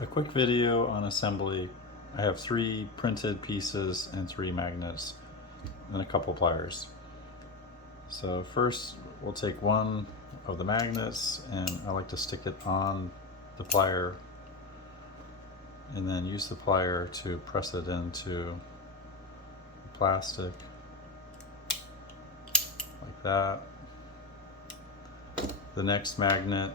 A quick video on assembly. I have 3 printed pieces and 3 magnets and a couple pliers. So first we'll take one of the magnets, and I like to stick it on the plier and then use the plier to press it into the plastic like that. The next magnet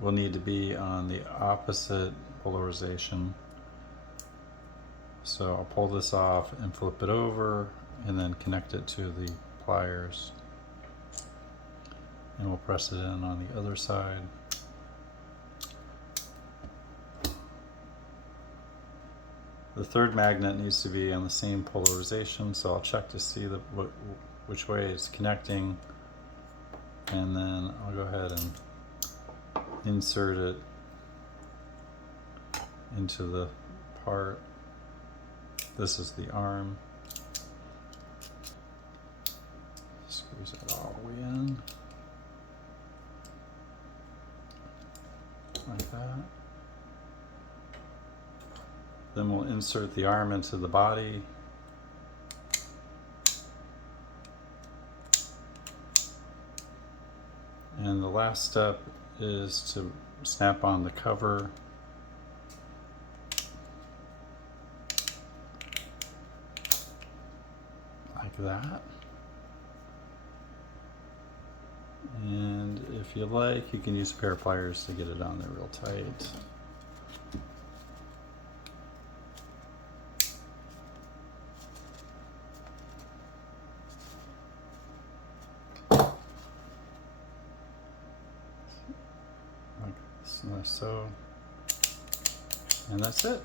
will need to be on the opposite polarization. So I'll pull this off and flip it over and then connect it to the pliers. And we'll press it in on the other side. The third magnet needs to be on the same polarization, so I'll check to see which way it's connecting, and then I'll go ahead and insert it into the part. This is the arm. Squeeze it all the way in, like that. Then we'll insert the arm into the body. And the last step is to snap on the cover. Like that. And if you like, you can use a pair of pliers to get it on there real tight. Like so, and that's it.